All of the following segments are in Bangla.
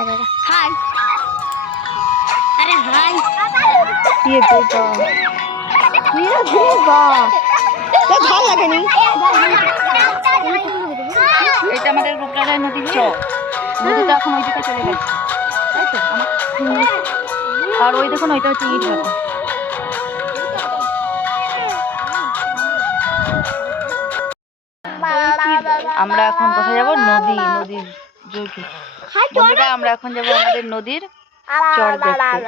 हाय दादा हाय अरे हाय ये बेटा तो ভাল লাগে নি এটা আমাদের রূপরায় নদীর চর নদীটা এখন ওই দিকে চলে গেছে তাই তো আর ওই দেখুন ওইটা হচ্ছে ইট ভাটা আমরা এখন কোথায় যাব নদীর বন্ধুরা আমরা এখন যাব আমাদের নদীর চর দেখতে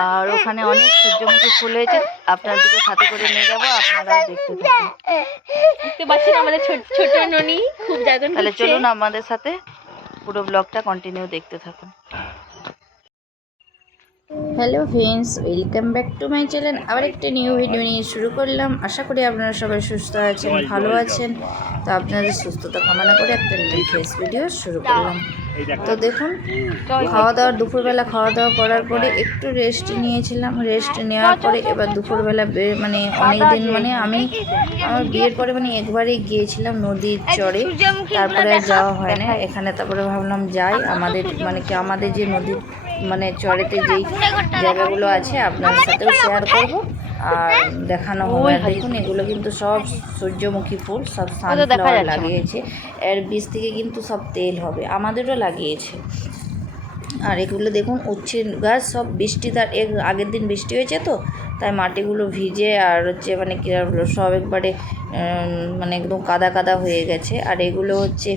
আর ওখানে অনেক সূর্যমুখী ফুল হয়েছে আপনাদেরকে সাথে করে নিয়ে যাবো আপনারা দেখতে পাচ্ছেন আমাদের ছোট ননি খুব জায়গা তাহলে চলুন আমাদের সাথে পুরো ব্লগটা কন্টিনিউ দেখতে থাকুন। Hello friends, welcome back to my channel. আবার একটা নিউ ভিডিও নিয়ে শুরু করলাম। আশা করি আপনারা সবাই সুস্থ আছেন, ভালো আছেন। তো আপনাদের সুস্থতা কামনা করে একটা নিউ ফ্রেশ ভিডিও শুরু করলাম। তো দেখুন, দুপুরবেলা খাওয়া দাওয়া করার পরে একটু রেস্ট নিয়েছিলাম। রেস্ট নেওয়ার পরে এবার দুপুরবেলা মানে অনেকদিন মানে আমি আমার বিয়ের পরে মানে একবারই গিয়েছিলাম নদীর চরে, তারপরে আর যাওয়া হয় না এখানে। তারপরে ভাবলাম যাই আমাদের মানে কি আমাদের যে নদীর মানে চরেতে যেই জায়গাগুলো আছে আপনার সাথেও শেয়ার করব আর দেখানো হবে। দেখুন এগুলো কিন্তু সব সূর্যমুখী ফুল, সব সানফ্লাওয়ার লাগিয়েছে। এর বীজ থেকে কিন্তু সব তেল হবে, আমাদেরও লাগিয়েছে। আর এগুলো দেখুন উচ্ছে গাছ, সব বৃষ্টি তার আগের দিন বৃষ্টি হয়েছে তো তাই মাটিগুলো ভিজে আর হচ্ছে মানে কী সব একবারে মানে একদম কাদা কাদা হয়ে গেছে। আর এগুলো হচ্ছে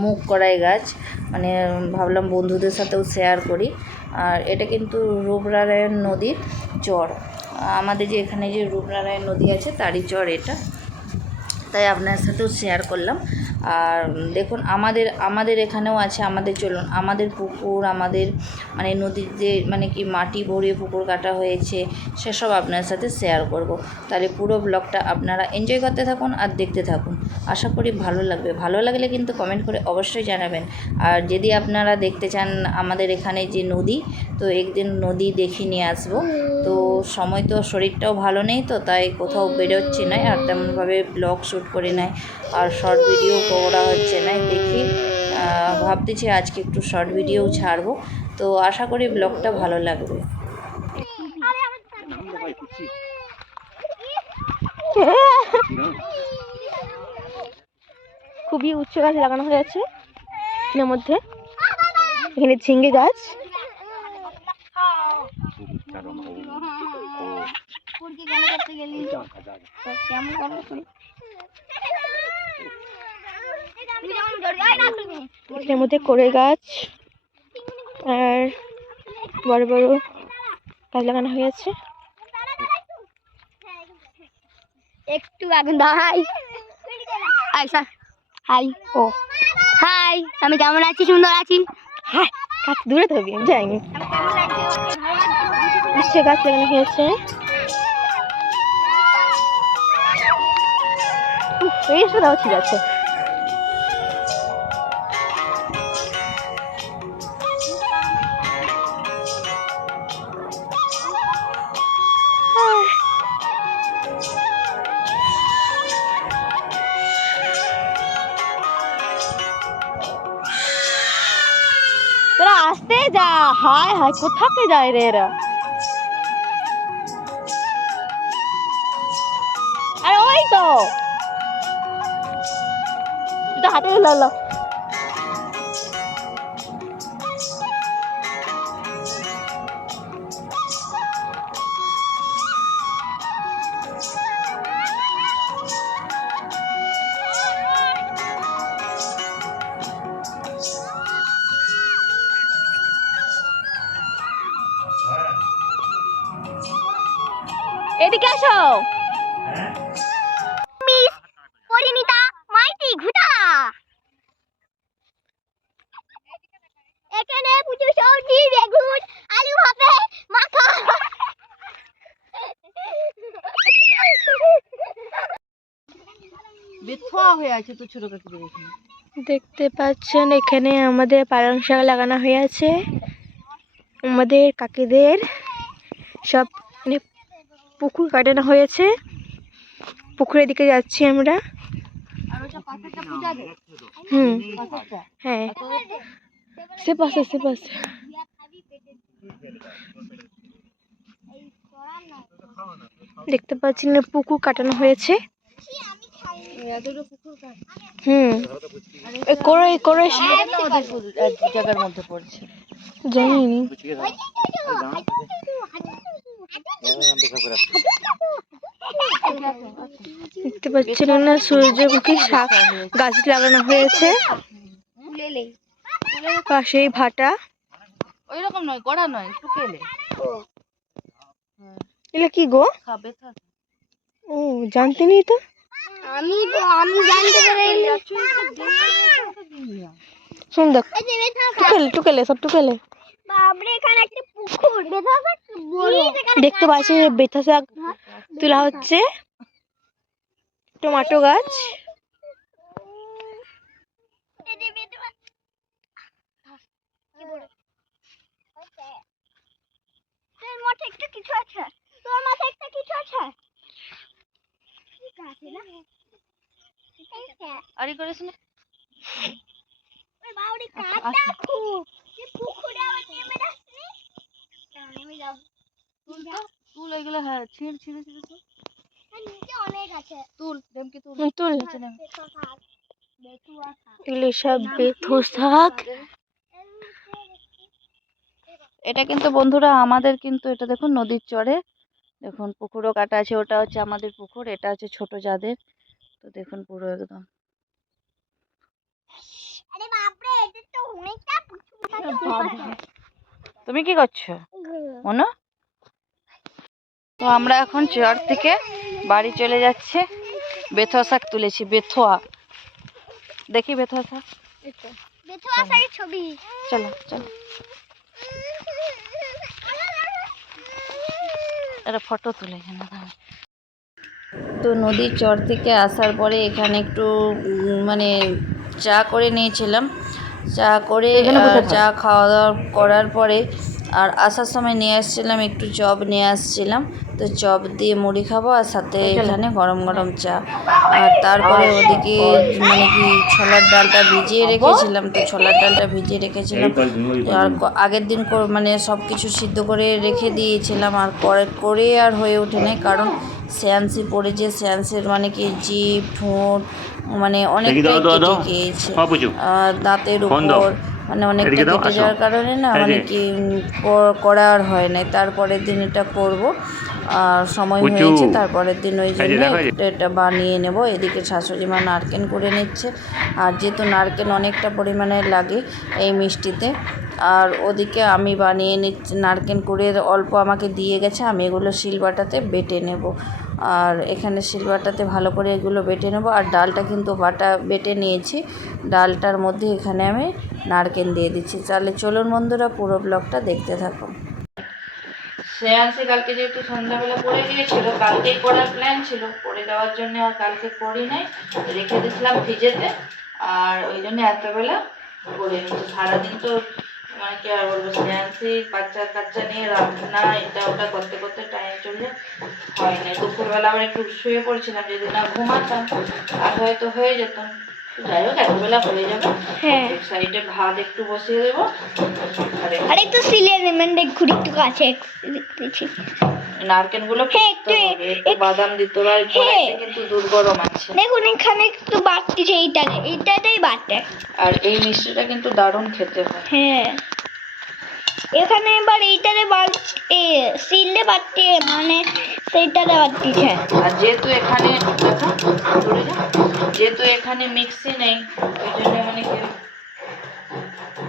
মুগ কড়াই গাছ, মানে ভাবলাম বন্ধুদের সাথেও শেয়ার করি। আর এটা কিন্তু রূপনারায়ণ নদীর চর, আমাদের যে এখানে যে রূপনারায়ণ নদী আছে তারই চর এটা, তাই আপনার সাথেও শেয়ার করলাম। আর দেখুন আমাদের এখানেও আছে, আমাদের চলুন আমাদের পুকুর, আমাদের মানে নদীর যে মানে কি মাটি ভরিয়ে পুকুর কাটা হয়েছে সেসব আপনার সাথে শেয়ার করব। তাহলে পুরো ব্লগটা আপনারা এনজয় করতে থাকুন আর দেখতে থাকুন, আশা করি ভালো লাগবে। ভালো লাগলে কিন্তু কমেন্ট করে অবশ্যই জানাবেন। আর যদি আপনারা দেখতে চান আমাদের এখানে যে নদী, তো একদিন নদী দেখে নিয়ে আসবো। তো সময় তো শরীরটাও ভালো নেই, তো তাই কোথাও বেরোচ্ছি না আর তেমনভাবে ব্লগ শ্যুট করে নেয় আর শর্ট ভিডিও করা হচ্ছে না। দেখি ভাবতেছি আজকে একটু শর্ট ভিডিও ছাড়বো, তো আশা করি ব্লগটা ভালো লাগবে। খুবই উচ্চ গাছ লাগানো হয়েছে এর মধ্যে। এখানে ঝিঙ্গে গাছ, এর মধ্যে কোড়ে গাছ আর বড় বড় গাছ লাগানো হয়েছে। একটু আগুন দাও। হাই হাই ও হাই, আমি কেমন আছি? সুন্দর আছি। হ্যাঁ গাছ দূরে তো আমি যাইনি। উচ্ছে গাছ লাগানো হয়েছে, বেশ দাও ঠিক আছে। তোরা আসতে যা, হায় হায় কোথাকে যায় রে এরা। আরে ওই তো হাতে লো এদিকে আসো। মিস পরিণীতা মাইতি ঘুটা, এখানে পুজো সবজি বেগুন আলু ভাপে মাখা। বেথুয়া হয়ে আছে তো ছোট কাকি এখানে দেখতে পাচ্ছেন এখানে আমাদের পালং শাক লাগানো হয়ে আছে। আমাদের কাকিদের সব মানে পুকুর কাটানো হয়েছে, পুকুরের দিকে যাচ্ছি আমরা। হ্যাঁ সে পাশে দেখতে পাচ্ছি না পুকুর কাটানো হয়েছে। করে জায়গার মধ্যে পড়ছে জানিনি। দেখতে পাচ্ছিলেন না সূর্যমুখী শাক গাছ লাগানো হয়েছে পাশেই ভাটা। ওইরকম নয়, কড়া নয়, টুকেলে এগুলো কি গো? খাবে থাক। ও জানতে নেই তো। আমি জানতে পারি। শোন দেখ টুকেলে সব টুকেলে। বাবরে এখানে একটা পুকুর বেথা শাক বড়। দেখতে পাচ্ছি বেথা শাক তোলা হচ্ছে। টমেটো গাছ এই যে বেথা শাক কি বড়। তোর মাথায় একটা কিছু আছে। তোর মাথায় একটা কিছু আছে। ঠিক আছে না? আরে করিস না। ওই বাউরি কাটা খুব। যে পুকুরে আবার নেমে যাচ্ছিস। নেমে যাব। তুল এগুলো, হ্যাঁ ছিঁড়ে তো। নিচে অনেক আছে। তুল ডেমকে তুল। তুল বেথা শাক। বেথুয়া শাক। এগুলো সব বেথো শাক। এটা কিন্তু বন্ধুরা আমাদের, কিন্তু এটা দেখুন নদীর চরে, দেখুন পুকুরও কাটা আছে। ওটা হচ্ছে আমাদের পুকুর, এটা হচ্ছে ছোট যাদের। তো দেখুন পুরো একদম। আরে বাপরে এটা তো অনেকটা তুমি কি করছো মনো? তো আমরা এখন চর থেকে বাড়ি চলে যাচ্ছে। বেথুয়া শাক তুলেছি, বেথুয়া। দেখি বেথুয়া শাক। বেথুয়া শাকের ছবি। চলো একটা ফটো তুলে এখানে। তো নদীর চর থেকে আসার পরে এখানে একটু মানে চা করে নিয়েছিলাম। চা করে চা খাওয়া দাওয়া করার পরে আর আসার সময় নিয়ে আসছিলাম একটু চপ নিয়ে আসছিলাম। তো চপ দিয়ে মুড়ি খাবো আর সাথে এখানে গরম গরম চা। আর তারপরে ওদিকে মানে কি ছোলার ডালটা ভিজিয়ে রেখেছিলাম। তো ছোলার ডালটা ভিজিয়ে রেখেছিলাম আর আগের দিন মানে সব কিছু সিদ্ধ করে রেখে দিয়েছিলাম। আর করে আর হয়ে ওঠে নাই, কারণ সেয়ান্সি পড়েছে। সেয়ান্সের মানে কি জিভ ঠোঁট মানে অনেকটাই কেটে গিয়েছে, দাঁতের উপর মানে অনেকটা কেটে যাওয়ার কারণে না মানে কি করা আর হয় নাই। তারপরের দিন এটা করবো আর সময় হয়েছে, তারপরের দিন ওই জন্য এটা বানিয়ে নেব। এদিকে শাশুড়ি মা নারকেল করে নিচ্ছে, আর যেহেতু নারকেল অনেকটা পরিমাণে লাগে এই মিষ্টিতে। আর ওদিকে আমি বানিয়ে নিচ্ছি, নারকেল করে অল্প আমাকে দিয়ে গেছে, আমি এগুলো শিলবাটাতে বেটে নেব। আর এখানে শিলবাটাতে ভালো করে এগুলো বেটে নেব। আর ডালটা কিন্তু বেটে নিয়েছি, ডালটার মধ্যে এখানে আমি নারকেল দিয়ে দিচ্ছি। তাহলে চলুন বন্ধুরা পুরো ব্লগটা দেখতে থাকুন। শ্রেয়াংশী কালকে যেহেতু সন্ধ্যাবেলা পড়ে গিয়েছিল, কালকেই করার প্ল্যান ছিল, পড়ে দেওয়ার জন্য আর কালকে করি নাই, রেখে দিয়েছিলাম ফ্রিজেতে। আর ওই জন্য এতবেলা করে নিচ্ছি। সারাদিন তো মানে কি আর বলবো, শ্রেয়াংশী বাচ্চা নিয়ে রান্না এটা ওটা করতে করতে টাইম চলে হয় না। দুপুরবেলা আবার একটু শুয়ে পড়েছিলাম, যদি না ঘুমাতাম আর হয়তো হয়ে যেত। যাই হোক একবেলা হয়ে যাবে। হ্যাঁ, এক সাইডে ভাত একটু বসিয়ে দেবো। আর একটু সিলে নেবেন, দেখুন একটু কাছে দেখতেছি নারকেল গুলো একটু বাদাম দিতে হবে। কিন্তু দুর্গরম আছে, দেখুন এখানে একটু বাড়তিছে, এইটাতেই বাড়তে। আর এই মিষ্টিটা কিন্তু দারুণ খেতে হয়। হ্যাঁ, এখানে এবার এইটাতে সিলে বাড়তে মানে সেইটাতে বাড়তিছে। আর যেহেতু এখানে দেখো যেহেতু এখানে মিক্সি নেই, ওই জন্য মানে কি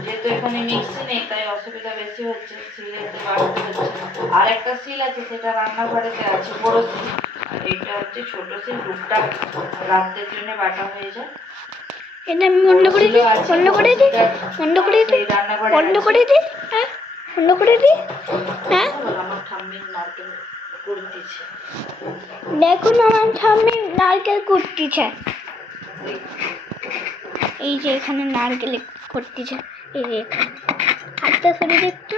যেহেতু এখানে মিক্সি নেই তাই অসুবিধা বেশি হচ্ছে, সিলেতে বাড়তে হচ্ছে। আর একটা সিল আছে, সেটা রান্নাঘরেতে আছে, বড় সিল। আর এইটা হচ্ছে ছোট সিল, টুকটাক রাতের জন্য বাটা হয়ে যায়। এটা আমি বন্ধ করে দিই, হ্যাঁ বন্ধ করে দিই। হ্যাঁ আমার ঠাম্মির নারকেল কুড়তিছে, দেখুন আমার ঠাম্মি নারকেল কুটতিছে। এই যে এখানে নারকেল কুটতিছে, এই যে হাতটা সরিয়ে দেখতো,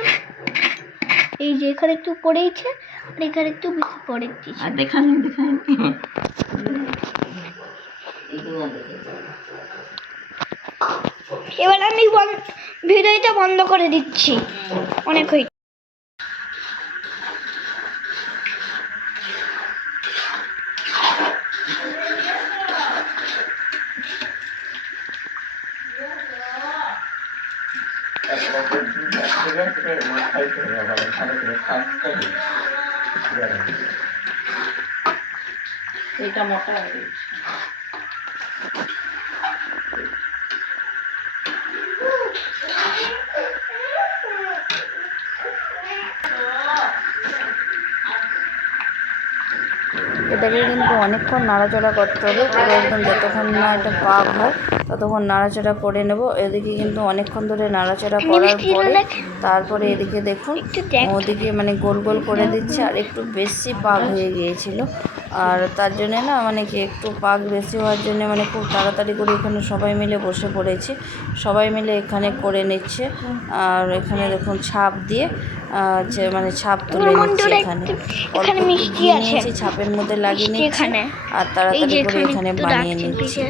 এই যে এখানে একটু পড়েছে আর এখানে একটু বেশি পড়েছে। আর দেখান এবার আমি ভিডিওটা বন্ধ করে দিচ্ছি, অনেক হয়েছে। এটা মোটা হয়ে গেছে। এটাকে কিন্তু অনেকক্ষণ নাড়াচাড়া করতে হবে, পুরো একদম যতক্ষণ না এটা পাক হয় ততক্ষণ নাড়াচাড়া করে নেব। এদিকে কিন্তু অনেকক্ষণ ধরে নাড়াচাড়া করার পরে তারপরে এদিকে দেখুন ওদিকে মানে গোল গোল করে দিচ্ছে, আর একটু বেশি পাক হয়ে গিয়েছিল। আর তার জন্যে না মানে কি একটু পাক বেশি হওয়ার জন্য মানে খুব তাড়াতাড়ি করে এখানে সবাই মিলে বসে পড়েছি, সবাই মিলে এখানে করে নিচ্ছে। আর এখানে দেখুন ছাপ দিয়ে মানে ছাপ তুলে নিচ্ছে। এখানে অল্প ঘি নিয়েছি, ছাপের মধ্যে লাগিয়ে নিচ্ছি আর তাড়াতাড়ি করে এখানে বানিয়ে নিচ্ছি।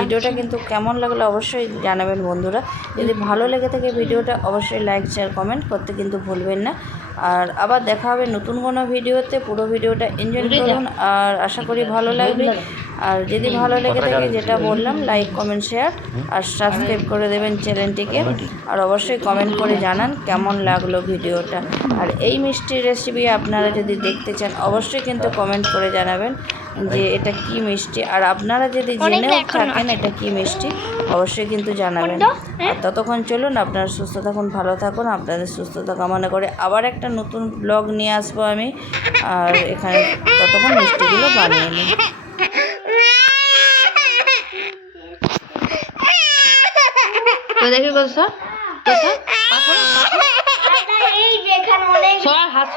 ভিডিওটা কিন্তু কেমন লাগলো অবশ্যই জানাবেন বন্ধুরা। যদি ভালো লেগে থাকে ভিডিওটা অবশ্যই লাইক শেয়ার কমেন্ট করতে কিন্তু ভুলবেন না। আর আবার দেখা হবে নতুন কোনো ভিডিওতে। পুরো ভিডিওটা এনজয় করুন আর আশা করি ভালো লাগবে। আর যদি ভালো লেগে থাকে যেটা বললাম লাইক কমেন্ট শেয়ার আর সাবস্ক্রাইব করে দেবেন চ্যানেলটিকে। আর অবশ্যই কমেন্ট করে জানান কেমন লাগলো ভিডিওটা। আর এই মিষ্টির রেসিপি আপনারা যদি দেখতে চান অবশ্যই কিন্তু কমেন্ট করে জানাবেন যে এটা কি মিষ্টি। আর আপনারা যদি জেনেও থাকেন এটা কি মিষ্টি অবশ্যই কিন্তু জানাবেন। আর ততক্ষণ চলুন, আপনারা সুস্থ থাকুন, ভালো থাকুন। আপনাদের সুস্থতা কামনা করে আবার একটা নতুন ব্লগ নিয়ে আসবো আমি। আর এখানে ততক্ষণ মিষ্টিগুলো বানিয়ে নিই। দেখি বলছো এই যে এখানে অনেক হাত